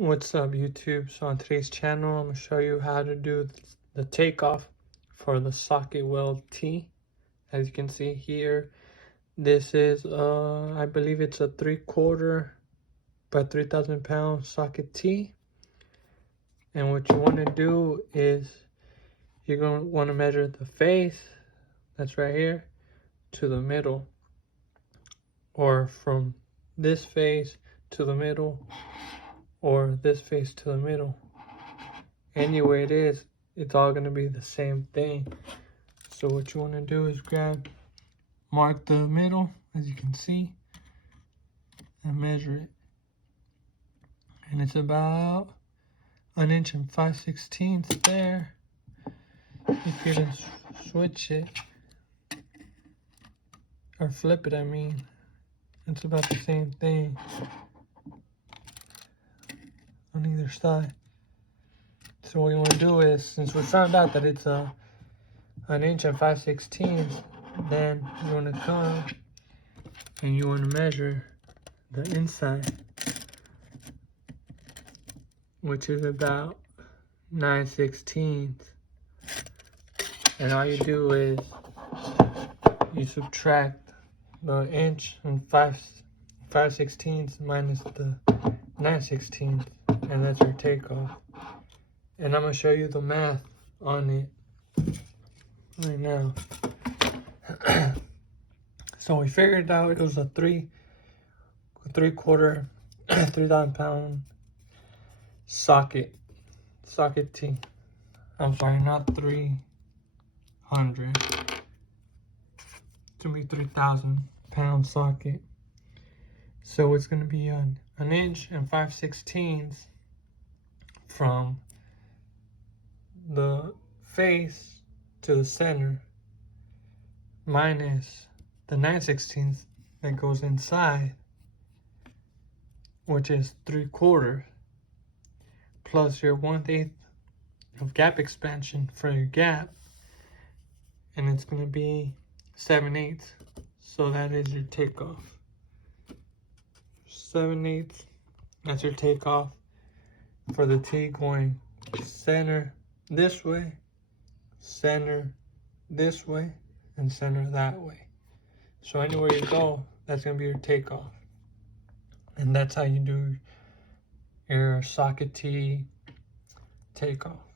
What's up, YouTube? So on today's channel, I'm going to show you how to do the takeoff for the socket weld T. As you can see here, this is I believe it's a 3/4 by 3,000 pound socket T. And what you want to do is you're going to want to measure the face, that's right here, to the middle, or from this face to the middle, or this face to the middle. Anyway it is, it's all going to be the same thing. So what you want to do is mark the middle, as you can see, and measure it. And it's about 1 5/16 inches there. If you just switch it, or flip it, I mean, it's about the same thing on either side. So what you want to do is, since we found out that it's 1 5/16 inches, then you want to come and you want to measure the inside, which is about 9/16. And all you do is you subtract the 5/16 minus the 9/16, and that's your takeoff. And I'm gonna show you the math on it right now. So we figured out it was a 3/4 3,000 pound socket T. I'm sorry, not 300. It's gonna be 3,000 pound socket. So it's gonna be 1 5/16 from the face to the center minus the 9/16 that goes inside, which is 3/4, plus your 1/8 of gap expansion for your gap, and it's going to be 7/8. So that is your takeoff. 7/8, that's your takeoff for the T, going center this way, center this way, and center that way. So anywhere you go, that's going to be your takeoff. And that's how you do your socket T takeoff.